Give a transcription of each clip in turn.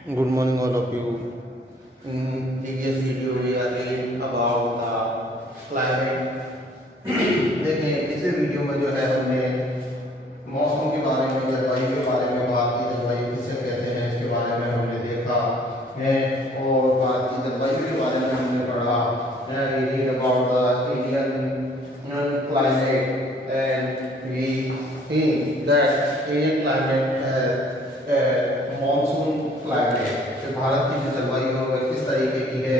Good morning, all of you. In previous video, we are reading about the climate. देखिए इस video में जो है हमने मौसम के बारे में, जलवायु के बारे में बात की। जलवायु किसे कहते हैं इसके बारे में हमने देखा है और बात की जलवायु के बारे में हमने पढ़ा है। Reading about the Indian climate and we think that Indian climate है मानसून क्लाइमेट। भारत की जो जलवायु है वह किस तरीके की है।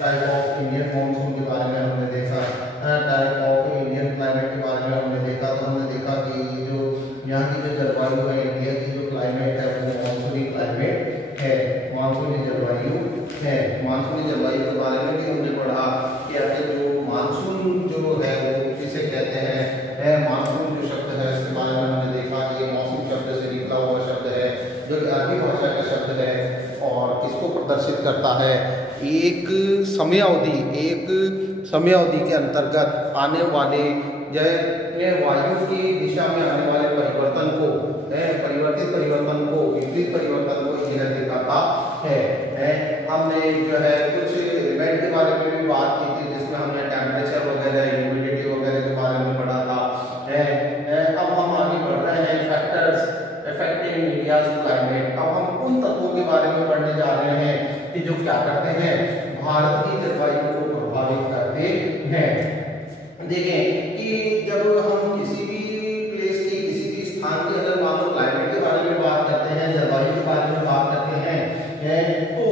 टाइप ऑफ इंडियन मानसून के बारे में हमने देखा, टाइप ऑफ इंडियन क्लाइमेट के बारे में हमने देखा। तो हमने देखा कि जो यहाँ की जो जलवायु है, इंडिया की जो क्लाइमेट है वो मानसूनी क्लाइमेट है, मानसूनी जलवायु है। मानसूनी जलवायु के बारे में भी हमने पढ़ा कि आपके जो मानसून जो है वो किसे कहते हैं। मानसून जो शब्द है इसके बारे में हमने देखा कि ये मौसम शब्द से निकला हुआ शब्द है जो अरबी भाषा का शब्द है और किसको प्रदर्शित करता है, एक समयावधि के अंतर्गत आने वाले वायु की दिशा में आने वाले परिवर्तन को, विपरीत परिवर्तन को यह दिखाता है। हमने जो है कुछ इवेंट के बारे में भी बात की थी जिसमें हमने टेम्परेचर वगैरह, ह्यूमिडिटी वगैरह के बारे में पढ़ा था। अब हम आगे बढ़ रहे हैं फैक्टर्स अफेक्टिंग इंडियाज क्लाइमेट। अब हम उन तत्वों के बारे में पढ़ने जा रहे हैं कि जो क्या करते हैं, भारत की जलवायु को प्रभावित करते हैं। देखें कि जब हम किसी भी प्लेस की, किसी भी स्थान की अगर मान लो क्लाइमेट के बारे में बात करते हैं, जलवायु के बारे में बात करते हैं तो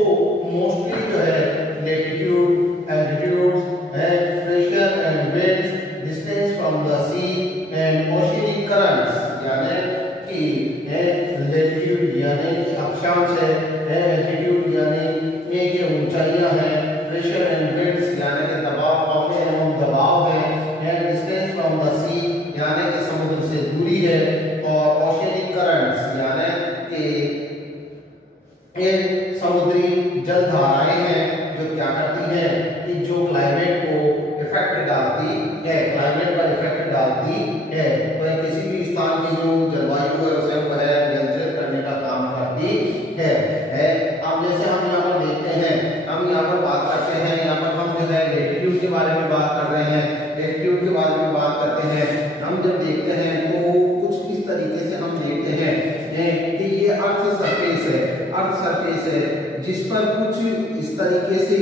मोस्टली जो है latitude, altitude, pressure and winds, distance from the sea and oceanic currents, यानी कि लेटिट्यूड यानी कि अक्षांश है, एल्टीट्यूड यानी ये ऊंचाइयां हैं, प्रेशर एंड विंड्स यानी कि दबाव एवं दबाव है, डिस्टेंस फ्रॉम द सी यानी कि समुद्र से दूरी है, और ओशियनिक करंट्स यानी कि ये समुद्री जल धाराएं हैं जो क्या करती हैं कि जो क्लाइमेट को इफेक्ट डालती है, क्लाइमेट पर इफेक्ट डालती है। तो किसी भी स्थान की जो जलवायु है उसे वह नियंत्रित करने का काम करती है। अब जैसे हम यहाँ पर देखते हैं, हम यहाँ पर बात करते हैं, यहाँ पर हम जो है लेटिट्यूड के बारे में बात कर रहे हैं, लेटिट्यूड के बारे में बात करते हैं। हम जब देखते हैं तो कुछ इस तरीके से हम देखते हैं कि ये अर्थ सरफेस है जिस पर कुछ इस तरीके से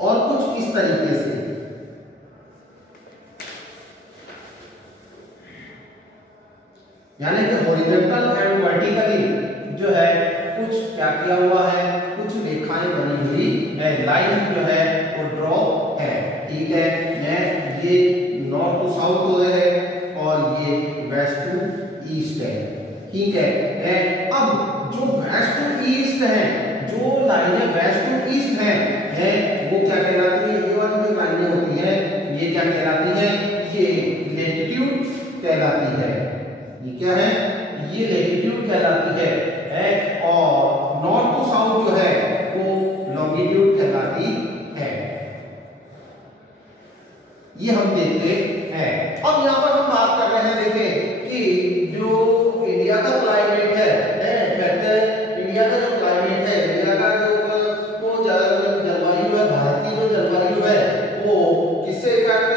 और कुछ इस तरीके से यानी कि हॉरिजॉन्टल एंड वर्टिकली जो है कुछ क्या किया हुआ है, कुछ रेखाएं बनी हुई है, लाइन जो है वो ड्रॉ है। ठीक है, ये नॉर्थ टू साउथ हो रहे हैं और ये वेस्ट टू ईस्ट है। ठीक है, अब जो वेस्ट टू ईस्ट है, जो लाइनें वेस्ट टू ईस्ट है वो क्या कहलाती है, ये वाली जो लाइनें होती है ये क्या कहलाती है, ये लेटिट्यूड कहलाती है। ये क्या है, ये लेटिट्यूड कहलाती है और नॉर्थ टू साउथ जो है वो लॉन्गिट्यूड कहलाती है। ये हम देखते हैं। अब यहाँ पर हम बात कर रहे हैं, देखें कि जो इंडिया का क्लाइमेट है, इंडिया का जो क्लाइमेट है, इंडिया का जो जलवायु है, भारत की जो जलवायु है वो किससे इफेक्ट,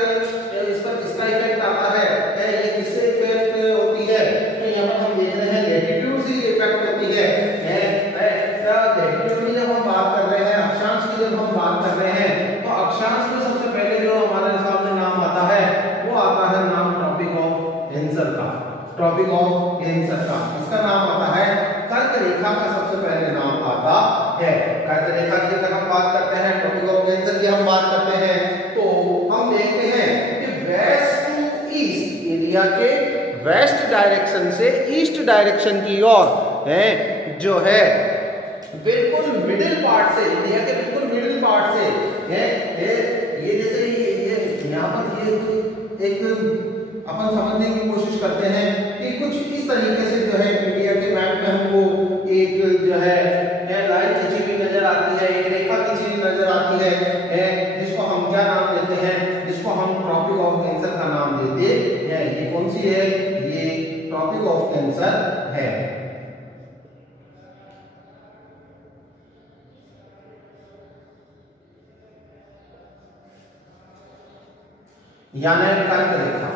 इस पर किसका इफेक्ट आता है, ये किससे इफेक्ट होती है। तो यहाँ पर हम देख रहे हैं लेटिट्यूड से इफेक्ट होती है। लेटिट्यूड की जब हम बात कर रहे हैं, अक्षांश की जब हम बात कर रहे हैं, तो अक्षांश में सबसे पहले जो हमारे सामने नाम आता है वो आता है नाम ट्रॉपिक ऑफ कैंसर का। ट्रॉपिक ऑफ कैंसर का इसका नाम आता है कर्क रेखा का, सबसे पहले नाम आता है कर्क रेखा की। अगर हम बात करते हैं ट्रॉपिक ऑफ कैंसर की हम बात करते हैं तो हम देखते हैं कि वेस्ट टू ईस्ट, इंडिया के वेस्ट डायरेक्शन से ईस्ट डायरेक्शन की ओर है जो है बिल्कुल मिडिल पार्ट से, इंडिया के बिल्कुल मिडिल पार्ट से है ये जैसे ये यहाँ पर ये एक अपन समझने की कोशिश करते हैं कि कुछ इस तरीके से जो है इंडिया के मैप में हमको एक जो है लाइन खींची हुई नजर आती है, एक रेखा खींची हुई नजर आती है जिसको हम क्या नाम देते हैं, जिसको हम यानी कर्क रेखा।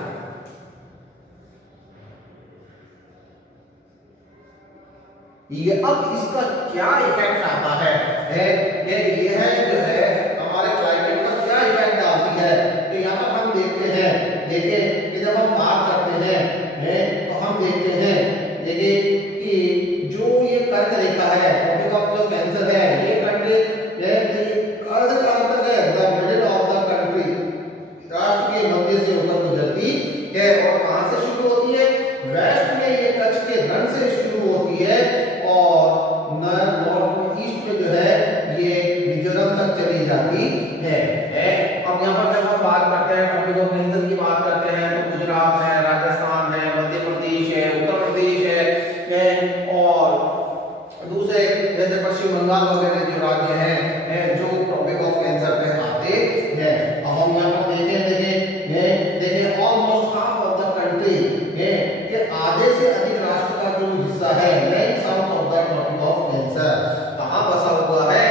ये अब इसका क्या इफेक्ट आता है, ये है जो है हमारे क्लाइमेट पर क्या इफेक्ट डालती है। तो यहाँ पर हम देखते हैं, देखिए कि जब हम बात करते हैं तो हम देखते हैं, देखिए कि जो ये कर्क रेखा है, ट्रॉपिक ऑफ जो कैंसर है, ये कंट्री अर्ध का अंतर है, the middle of the country, राष्ट्र के मध्य से होकर गुजरती है। और कहां से शुरू होती है, वेस्ट में ये कच्छ के रण से शुरू होती है और नॉर्थ ईस्ट में जो है ये मिजोरम तक चली जाती है। अब यहाँ पर जब हम बात करते हैं ट्रॉपिक ऑफ कैंसर की बात करते हैं तो गुजरात है, राजस्थान है, मध्य प्रदेश है, उत्तर प्रदेश है और दूसरे जैसे पश्चिम बंगाल वगैरह जो राज्य हैं जो ट्रॉपिक ऑफ कैंसर पे आते हैं। अब हम यहाँ पर देखें almost half of the country के आधे से अधिक राष्ट्र का जो हिस्सा है south of the tropic of cancer कहाँ बसा हुआ है,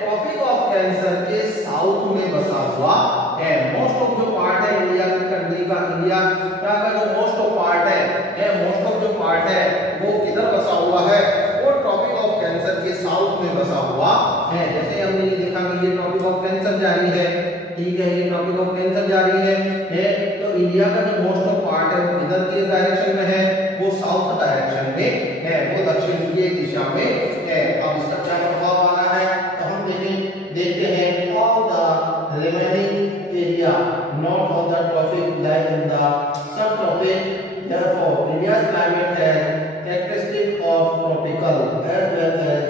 ट्रॉपिक ऑफ कैंसर के साउथ में बसा हुआ है। मोस्ट ऑफ जो पार्ट है इंडिया की कंट्री का, इंडिया का जो मोस्ट ऑफ पार्ट है, मोस्ट ऑफ जो पार्ट है वो किधर बसा हुआ है, वो ट्रॉपिक ऑफ कैंसर के साउथ में बसा हुआ है। जैसे हमने ये देखा कि ये ट्रॉपिक ऑफ कैंसर जारी है, ठीक है, ये ट्रॉपिक ऑफ कैंसर जारी है तो इंडिया का जो मोस्ट ऑफ पार्ट है वो किधर की डायरेक्शन में है, वो साउथ डायरेक्शन में है, वो दक्षिण की दिशा में है। अब इसका क्या प्रभाव आ रहा है, तो हम देखते हैं all the remaining area north of the tropic lies in the sub tropic, therefore India's climate has characteristic of tropical as well as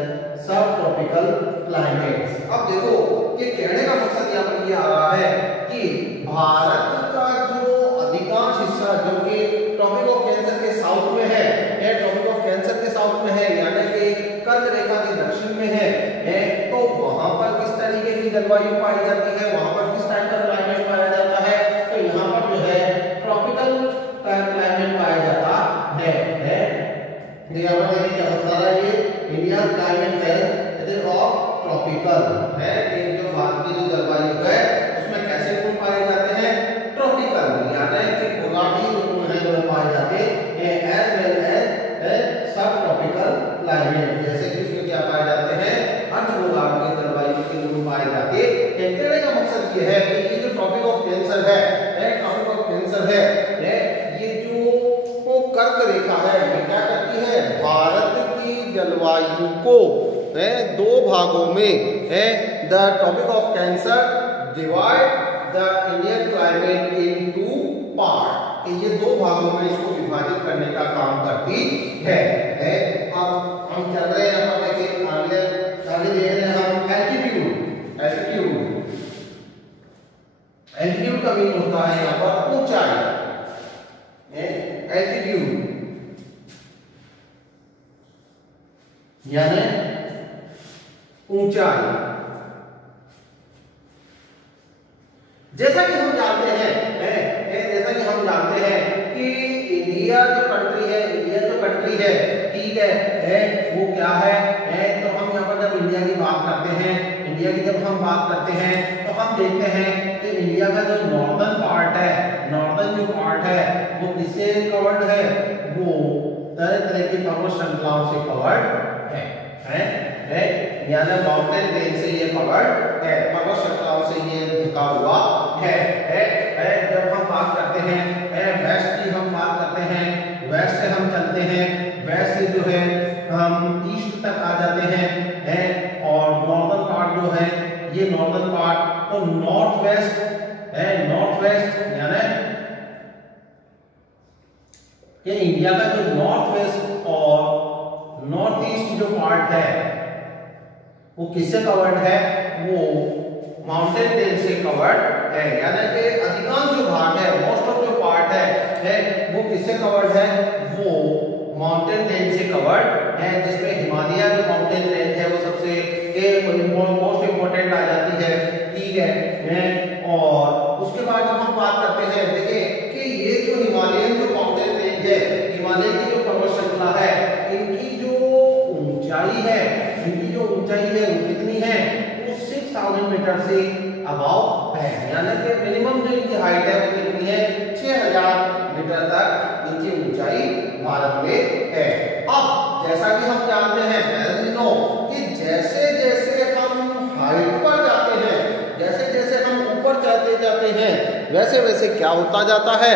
subtropical climates। अब देखो कि कहने का मकसद यहाँ पर ये आ रहा है कि भारत का जो अधिकांश हिस्सा जो कि ट्रॉपिक ऑफ कैंसर के साउथ में है, ट्रॉपिक ऑफ कैंसर के साउथ में है यानी कि कर्क रेखा के दक्षिण में है तो वहां पर किस तरीके की जलवायु पाई जाती है, वहां पर किस टाइप का क्लाइमेट पाया जाता है, तो यहाँ पर जो है ट्रॉपिकल क्लाइमेट पाया जाता है। यहाँ पर देखिए क्या बता रहा है, ये इंडिया क्लाइमेट है इट इज ऑफ ट्रॉपिकल है, जो भारत की जो जलवायु है उसमें कैसे गुण पाए जाते हैं, ट्रॉपिकल यानी कि गोलार्धी गुण है जो पाए जाते हैं एज वेल एज सब ट्रॉपिकल क्लाइमेट, जैसे कि उसमें क्या पाए जाते हैं, अर्धगोलार्धीय जलवायु के गुण पाए जाते हैं। कहने का मकसद ये है कि ये जो ट्रॉपिक ऑफ कैंसर है, ट्रॉपिक ऑफ कैंसर है, ये जो कर्क रेखा है ये क्या करती है, भारत की जलवायु को दो भागों में the tropic of cancer divide the Indian climate into part, ये दो भागों में इसको विभाजित करने का काम करती है। अब हम चल रहे हैं यहाँ पर देखिए आगे देख रहे हैं हम एल्टीट्यूड। एल्टीट्यूड का मीन होता है यहाँ पर ऊंचाई, एल्टीट्यूड यानी ऊंचाई। जैसा कि हम जानते हैं कि इंडिया जो कंट्री है ठीक है वो क्या है तो हम यहाँ पर जब इंडिया की बात करते हैं, जब हम बात करते हैं तो हम देखते हैं कि इंडिया का जो नॉर्दर्न जो पार्ट है वो किससे कवर्ड है, वो तरह तरह की पर्वत श्रृंखलाओं से कवर्ड है यानी माउंटेन रेंज से ये कवर्ड है, पर्वत श्रृंखलाओं से ये ढका हुआ है। जब हम बात करते हैं वेस्ट की, हम बात करते हैं वेस्ट से हम चलते हैं, वेस्ट से जो है हम ईस्ट तक आ जाते हैं और नॉर्दर्न पार्ट जो है ये नॉर्दर्न पार्ट तो नॉर्थ वेस्ट यानी ये इंडिया का जो नॉर्थ वेस्ट और नॉर्थ ईस्ट जो पार्ट है वो किससे कवर्ड है, वो माउंटेन रेंज से कवर्ड है यानी कि अधिकांश जो भाग है, मोस्ट ऑफ जो पार्ट है वो किससे कवर्ड है, वो माउंटेन रेंज से कवर्ड है, जिसमें हिमालय जो माउंटेन रेंज है वो सबसे मोस्ट इंपोर्टेंट आ जाती है, ठीक है। और उसके बाद जब हम बात करते हैं देखिए कि ये जो हिमालयन जो माउंटेन रेंज है, हिमालय की जो पर्वत श्रृंखला है, इनकी जो ऊंचाई है वो कितनी है, वो 6000 मीटर से अबव है यानी कि मिनिमम जो इनकी हाइट है वैसे वैसे क्या होता जाता है,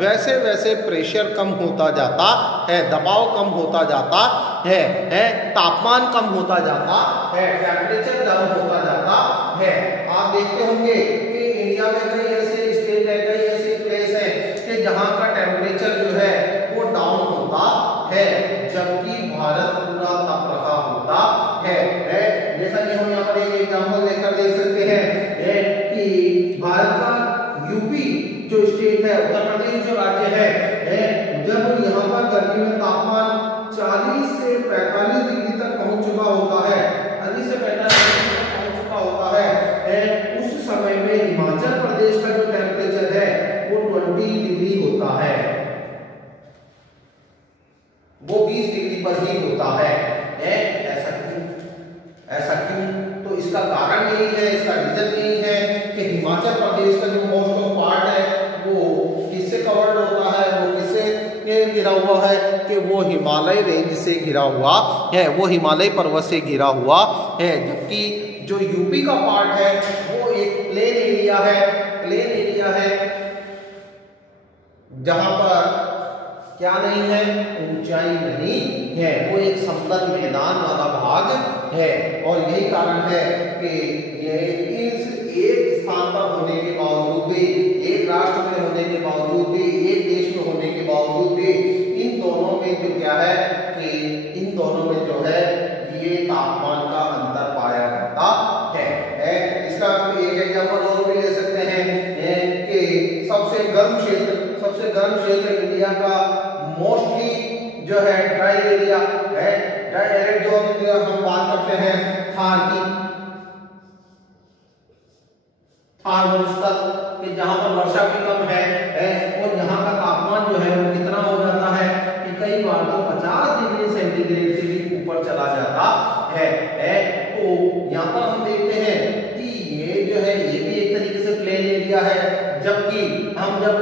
वैसे वैसे प्रेशर कम होता जाता है, दबाव कम होता जाता है, तापमान कम होता जाता है, टेम्परेचर कम होता जाता है। आप देखते होंगे कि इंडिया में कई ऐसे स्टेट है, कई ऐसे प्लेस है कि जहाँ का टेम्परेचर जो है वो डाउन होता है, जबकि भारत पूरा तप रहा होता है। जैसा कि हम यहाँ पर एक एग्जाम्पल देखकर देख सकते हैं कि भारत का यूपी जो स्टेट है, उत्तर प्रदेश जो राज्य है, जब यहाँ पर गर्मी में तापमान 40 से 45 डिग्री तक पहुंच चुका होता है, 40 से 45 डिग्री तक पहुंच चुका होता है, उस समय में हिमाचल प्रदेश का जो टेम्परेचर है वो 20 डिग्री होता है, वो 20 डिग्री पर ही होता है। ऐसा क्यों? तो इसका कारण यही है, इसका रीजन यही है कि हिमाचल प्रदेश का जो मोस्ट ऑफ पार्ट है वो किससे कवर्ड होता है, वो किससे घिरा हुआ है कि वो हिमालय रेंज से घिरा हुआ है, वो हिमालय पर्वत से घिरा हुआ है। जबकि जो यूपी का पार्ट है वो एक प्लेन एरिया है, प्लेन एरिया है जहां पर क्या नहीं है, ऊंचाई नहीं है, वो एक समतल मैदान वाला भाग है। और यही कारण है कि ये इस एक स्थान पर होने के बावजूद भी, एक राष्ट्र में होने के बावजूद भी, एक देश में होने के बावजूद भी, इन दोनों में जो क्या है कि इन दोनों में जो है ये तापमान का अंतर पाया जाता है। इसका आप एक एग्जांपल और भी ले सकते हैं कि सबसे गर्म क्षेत्र इंडिया का मोस्टली जो है ड्राई एरिया है, ड्राई एरिया जो हम बात करते हैं थार की, थार वनस्थल कि जहां पर वर्षा भी कम है, और यहाँ का तापमान जो है वो कितना हो जाता है कि कई बार तो 50 डिग्री सेंटीग्रेड से भी ऊपर चला जाता है। तो यहाँ पर हम देखते हैं कि ये जो है ये भी एक तरीके से प्लेन एरिया है, जबकि हम जब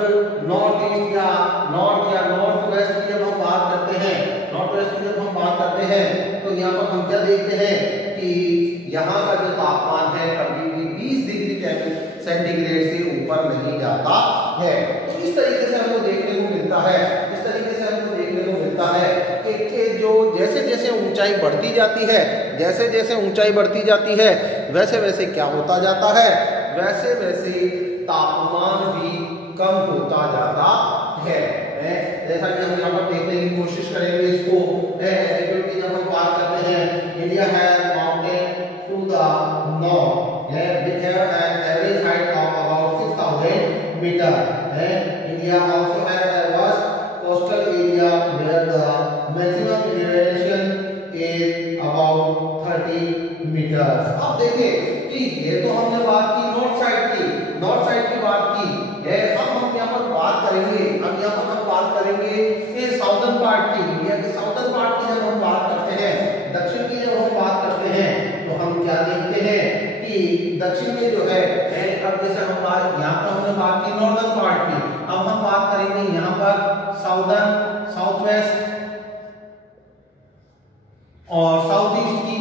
नॉर्थ ईस्ट या नॉर्थ वेस्ट की जब हम बात करते हैं, नॉर्थ वेस्ट की जब हम बात करते हैं तो यहाँ पर हम क्या देखते हैं कि यहाँ का जो तापमान है कभी भी 20 डिग्री सेंटीग्रेड से ऊपर नहीं जाता है। तो इस तरीके से हमको देखने को मिलता है, इस तरीके से हमको देखने को मिलता है कि जो जैसे जैसे ऊंचाई बढ़ती जाती है, जैसे जैसे ऊंचाई बढ़ती जाती है, वैसे वैसे क्या होता जाता है, वैसे वैसे तापमान भी कम होता जाता है। जैसा कि हम यहाँ पर देखने की कोशिश करेंगे इसको, क्योंकि जब हम बात करते हैं इंडिया है mountain to the north, which have an average height of about 6,000 meter. India also has a vast coastal area where the maximum elevation is about 30 meters. अब देखिए कि ये तो हमने बात की नॉर्थ साइड की बात की है। अब हम यहाँ पर बात करेंगे, अब यहाँ पर हम बात करेंगे कि साउदर्न पार्ट की, इंडिया के साउदर्न पार्ट की जब हम बात करते हैं, दक्षिण की जब हम बात करते हैं तो हम क्या देखते हैं कि दक्षिण में जो है, अब जैसे हम बात यहाँ पर हमने बात की नॉर्दर्न पार्ट की, अब हम बात करेंगे यहाँ पर साउदर्न, साउथ वेस्ट और साउथ ईस्ट की,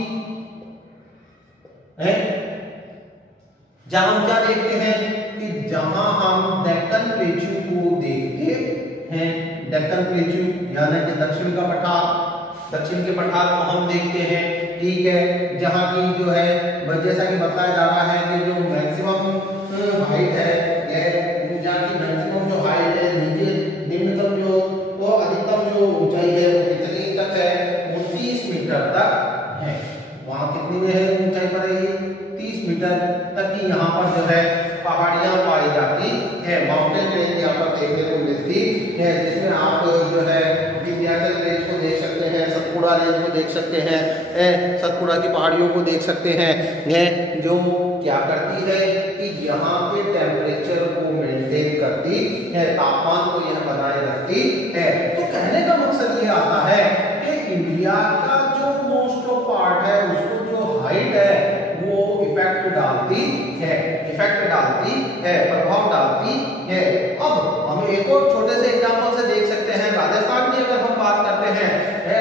जहां हम क्या देखते हैं कि जहां हम डेक्कन प्लेट्यू को देखते हैं, डेक्कन प्लेट्यू यानी कि दक्षिण का पठार, दक्षिण के पठार को हम देखते हैं, ठीक है, जहां की जो है जैसा कि बताया जा रहा है कि जो मैक्सिमम हाइट है, जहाँ की मैक्सिमम जो हाइट है, नीचे निम्नतम जो तो अधिकतम जो ऊंचाई है वो कितनी तक है, 29 मीटर तक है। वहां कितनी में है ऊंचाई पर है, 30 मीटर तक की यहाँ पर जो है पहाड़ियां पाई जाती है, माउंटेन रेंज यहाँ पर देखने को मिलती है, जिसमें आप जो है विंध्याचल रेंज को देख सकते हैं, सतपुड़ा रेंज को देख सकते हैं, सतपुड़ा की पहाड़ियों को देख सकते हैं, जो क्या करती है कि यहाँ के टेम्परेचर को मेंटेन करती है, तापमान को यह बनाए रखती है। तो कहने का मकसद ये आता है कि इंडिया का जो मोस्ट ऑफ पार्ट है उसको जो हाइट है वो इफेक्ट डालती है, प्रभाव डालती है। अब हम एक और छोटे से एग्जांपल से देख सकते हैं, राजस्थान की अगर हम बात करते हैं,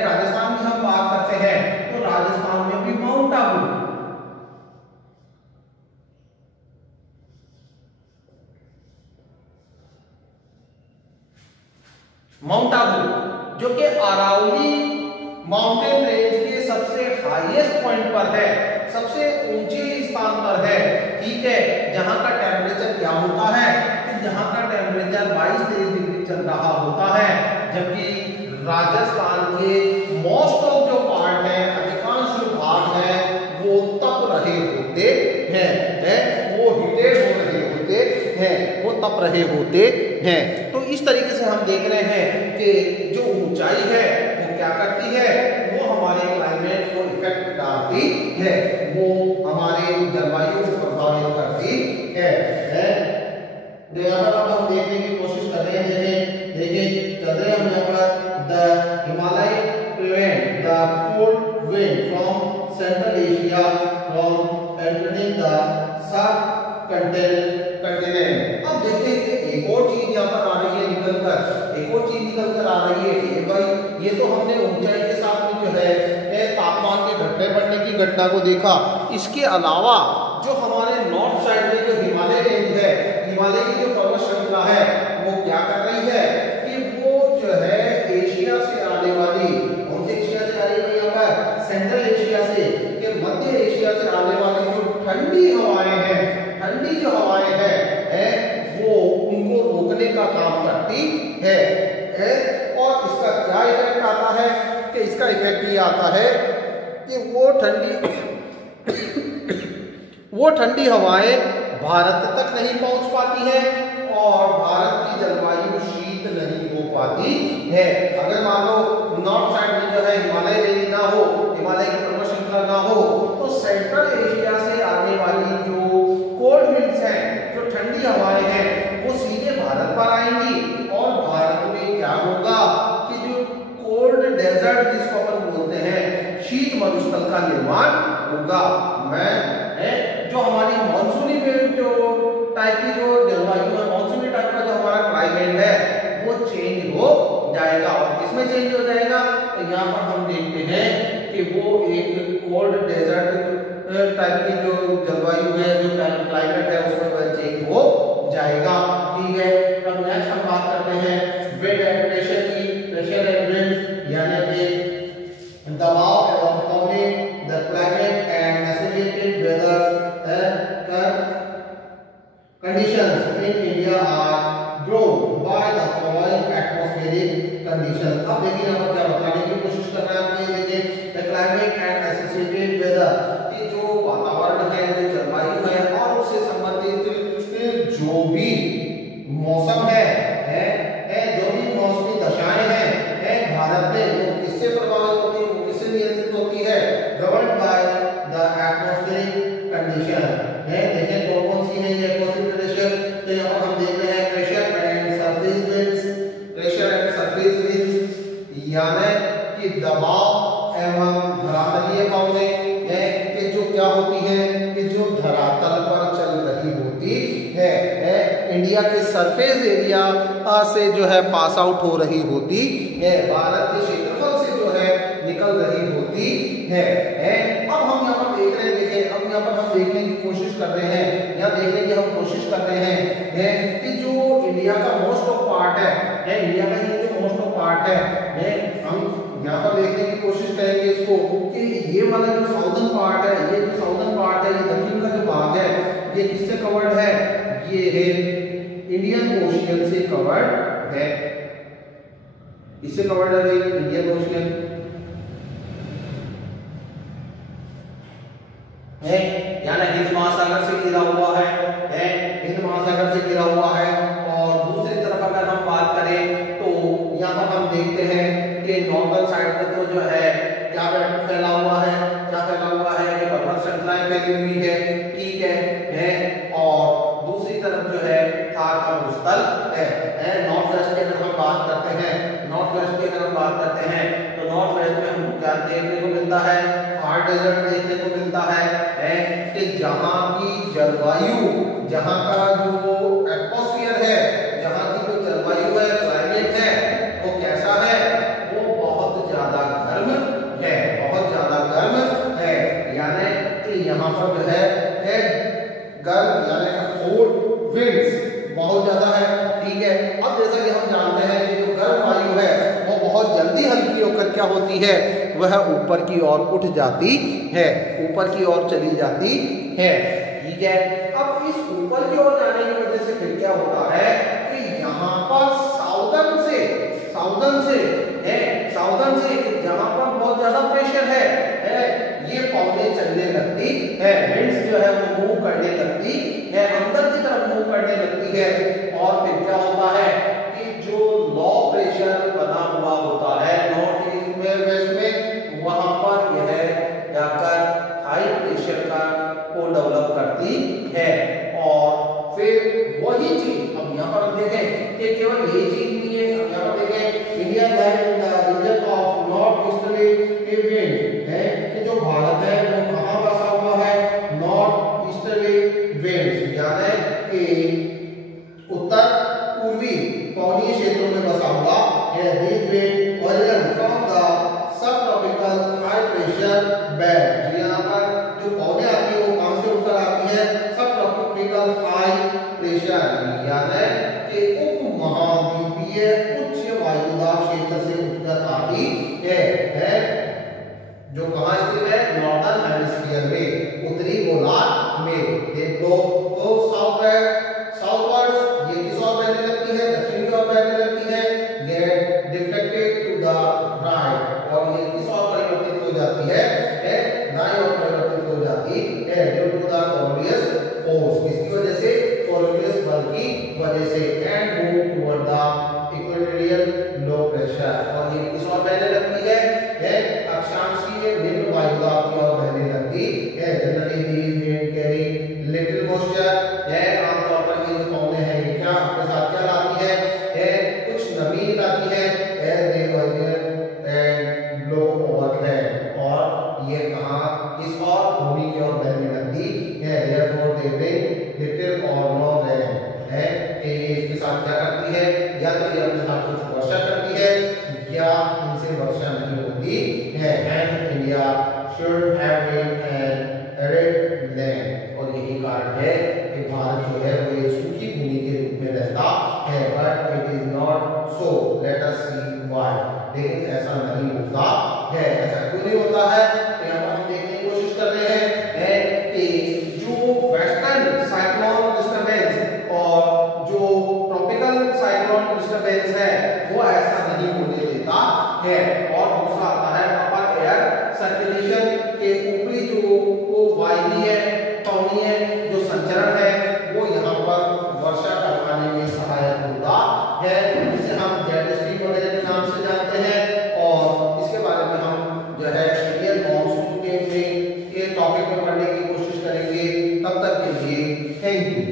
राजस्थान की हम बात करते हैं तो राजस्थान में भी माउंट आबू, माउंट आबू जो कि अरावली माउंटेन रेंज के सबसे हाईएस्ट पॉइंट पर है, सबसे ऊंचे स्थान पर है, ठीक है, जहां का टेम्परेचर क्या होता है कि जहां का टेम्परेचर 22-23 डिग्री चल रहा होता है, जबकि राजस्थान के मोस्ट ऑफ जो पार्ट है, अधिकांश जो भाग है वो तप रहे होते हैं, वो हीटेड हो रहे होते हैं, वो तप रहे होते हैं। तो इस तरीके से हम देख रहे हैं कि जो ऊंचाई है वो क्या करती है, वो हमारे क्लाइमेट को इफेक्ट डालती है, वो हमारे जलवायु को प्रभावित करती है। यहाँ पर हम देखने की कोशिश कर रहे हैं, देखिए चल रहे हम यहाँ पर the Himalaya prevent the cold wind from central Asia from entering the sub continent. अब देखिए कि एक और चीज यहाँ पर आ रही है निकलकर, एक और चीज निकलकर आ रही है कि भाई ये तो हमने ऊंचाई के साथ में जो है तापमान के घटने बढ़ने की घटना को देखा, इसके अलावा जो हमारे नॉर्थ साइड में जो हिमालय रेंज है, हिमालय की जो पर्वत श्रृंखला है वो क्या कर रही है कि वो जो है एशिया से आने वाली, कौन से एशिया से आ रही है, यहाँ पर सेंट्रल एशिया से, कि मध्य एशिया से आने वाली जो ठंडी हवाएं हैं, ठंडी जो हवाएं हैं वो उनको रोकने का काम करती है। और इसका क्या इफेक्ट आता है कि इसका इफेक्ट ये आता है कि वो ठंडी हवाएं भारत तक नहीं पहुंच पाती है और भारत की जलवायु शीत नहीं हो पाती है। अगर मान लो नॉर्थ साइड में जो है हिमालय रेंज ना हो, हिमालय की पर्वत श्रृंखला ना हो, तो सेंट्रल एशिया से आने वाली जो कोल्ड विंड्स हैं, जो ठंडी हवाएं हैं, वो सीधे भारत पर आएंगी और भारत में क्या होगा कि जो कोल्ड डेजर्ट जिसको अपन बोलते हैं, शीत मरुस्थल का निर्माण होगा। जो हमारी मॉनसूनी जो टाइप की जो जलवायु है, मॉनसूनी टाइप का जो हमारा क्लाइमेट है वो चेंज हो जाएगा। और किसमें चेंज हो जाएगा, तो यहाँ पर हम देखते हैं कि वो एक कोल्ड डेजर्ट टाइप की जो जलवायु है, जो क्लाइमेट है, उसमें चेंज हो जाएगा, ठीक है। अब नेक्स्ट हम बात करते हैं विंड एंड प्रेशर की। प्रेशर एंड विंड यानी कि दबाव एवं पवने, the climate and associated weather conditions in India are grown by the following atmospheric conditions। अब देखिए यहाँ पर क्या बताने की कोशिश कर रहे हैं हम, ये देखिए the climate and associated weather, कि जो वातावरण है, जो जलवायु है और उससे संबंधित जो भी मौसम है, जो भी मौसमी दशाएं हैं भारत में, वो किससे प्रभावित होती है, वो किससे नियंत्रित होती है, governed by the atmospheric condition। देखें कौन कौन सी है ये एटमॉस्फेरिक प्रेशर, तो यहाँ पर हम देख रहे हैं pressure and surface winds, pressure and surface winds यानी कि दबाव एवं धरातलीय पवनें हैं कि जो क्या होती है कि जो धरातल पर चल रही होती है, इंडिया के सरफेस एरिया से जो है पास आउट हो रही होती है, भारत के क्षेत्रफल से जो है निकल रही होती है। अब हम यहाँ पर देख रहे हैं, देखिए अब यहाँ पर हम देखने की कोशिश कर रहे हैं, यहाँ देखने की हम कोशिश कर रहे हैं कि जो इंडिया का मोस्ट ऑफ पार्ट है, इंडिया का ये जो मोस्ट ऑफ पार्ट है, हम यहाँ पर देखने की कोशिश करेंगे इसको कि ये वाला जो साउदर्न पार्ट है, ये जो साउदर्न पार्ट है, ये दक्षिण का जो भाग है, ये किससे कवर्ड है, ये है इंडियन ओशियन से कवर्ड है, इससे कवर्ड है इंडियन ओशियन है, यानी हिंद महासागर से घिरा हुआ है, हिंद महासागर से घिरा हुआ है। और दूसरी तरफ अगर हम बात करें तो यहाँ पर हम देखते हैं कि नॉर्दर्न साइड में तो जो है क्या फैला हुआ है, क्या फैला हुआ है कि पर्वत श्रृंखलाएं फैली हुई है, ठीक है, और दूसरी तरफ जो है थार का भूस्थल है। नॉर्थ वेस्ट की अगर हम बात करते हैं, नॉर्थ वेस्ट की अगर हम बात करते हैं तो नॉर्थ वेस्ट में हमको क्या देखने को मिलता है, थार डेजर्ट देखने को मिलता है कि जहां की जलवायु, जहां का जो एटमॉस्फेयर है, जहां की जो जलवायु है, क्लाइमेट है, वो कैसा है, वो बहुत ज्यादा गर्म है, बहुत ज्यादा गर्म है, यानी कि यहाँ पर जो है गर्म यानी कोल्ड विंड्स बहुत ज्यादा है, ठीक है। अब जैसा कि हम जानते हैं कि जो गर्म वायु है वो बहुत जल्दी हल्की होकर क्या होती है, वह ऊपर की ओर उठ जाती है, ऊपर की ओर चली जाती है, ठीक है। अब इस ऊपर की ओर जाने की वजह से फिर क्या होता है कि यहाँ पर साउदर्न से जहाँ पर बहुत ज्यादा प्रेशर है, ये पौधे चलने लगती है, विंड्स जो है वो मूव करने लगती है, अंदर की तरफ मूव करने लगती है। और फिर क्या होता है कि जो लो प्रेशर बना हुआ होता है नॉर्थ ईस्ट में, वेस्ट में, वहां पर यह जाकर हाई प्रेशर का को डेवलप करती है। और फिर वही चीज अब यहाँ पर देखें कि केवल यही चीज नहीं है, यहाँ पर देखें India region of north easterly wind है कि जो भारत है वो कहाँ बसा हुआ है, नॉर्थ ईस्टर्ली विंड्स यानी कि उत्तर पूर्वी पवनीय क्षेत्रों में बसा हुआ है। This wind origin from the sub tropical high pressure belt, यहाँ पर जो पौधे आती है वो कहां से उतर आती है, सब ट्रॉपिकल हाई प्रेशर यानी कि उप महाद्वीपीय उच्च वायुदाब क्षेत्र से उतर आती है जो कहां स्थित है, नॉर्दर्न हेमिस्फीयर में, उत्तरी गोलार्ध में। देखो तो साउथवर्ड्स ये किस ओर बहने लगती है, दक्षिण की ओर बहने लगती है, get deflected to the right, और ये किस ओर परिवर्तित हो जाती है, दाईं ओर परिवर्तित हो जाती है ड्यू टू द कोरोनियस फोर्स, किसकी वजह से, कोरोनियस बल की वजह से, and move toward the equatorial low pressure, और ये किस ओर बहने लगती है, अक्षांशीय निम्न वायुदाब की ओर बहने लगती है। Generally these wind carry little moisture है, आमतौर पर ये जो पौधे हैं ये क्या अपने साथ क्या लाती है, कुछ नमी लाती है, as they wiser and blow over land, और ये कहां, किस और, भूमि की ओर बहने लगती है। देयरफॉर दे ब्रिंग लिटिल और नो रेन है कि ये इसके साथ क्या करती है, या तो ये अपने साथ कुछ वर्षा करती है या इनसे वर्षा नहीं होती है। And India should have been an arid land, और यही कारण है कि भारत जो है वो एक सूखी भूमि के रूप में रहता है, but it is not so, let us see why, लेकिन ऐसा नहीं होता है। ऐसा क्यों नहीं होता है, तो यहाँ पर हम देखने की कोशिश कर रहे हैं कि जो वेस्टर्न साइक्लोन डिस्टर्बेंस और जो ट्रॉपिकल साइक्लोन डिस्टर्बेंस है वो ऐसा नहीं होने देता है। और दूसरा आता है अपर एयर सर्कुलेशन के ऊपरी जो वायवीय पवनीय जो संचरण है वो यहाँ पर वर्षा करवाने में सहायक होता है, जिसे हम जेट स्ट्रीम वगैरह के नाम से जानते हैं। और इसके बारे में हम जो है इंडियन मॉनसून के टॉपिक में पढ़ने की कोशिश करेंगे। तब तक के लिए थैंक यू।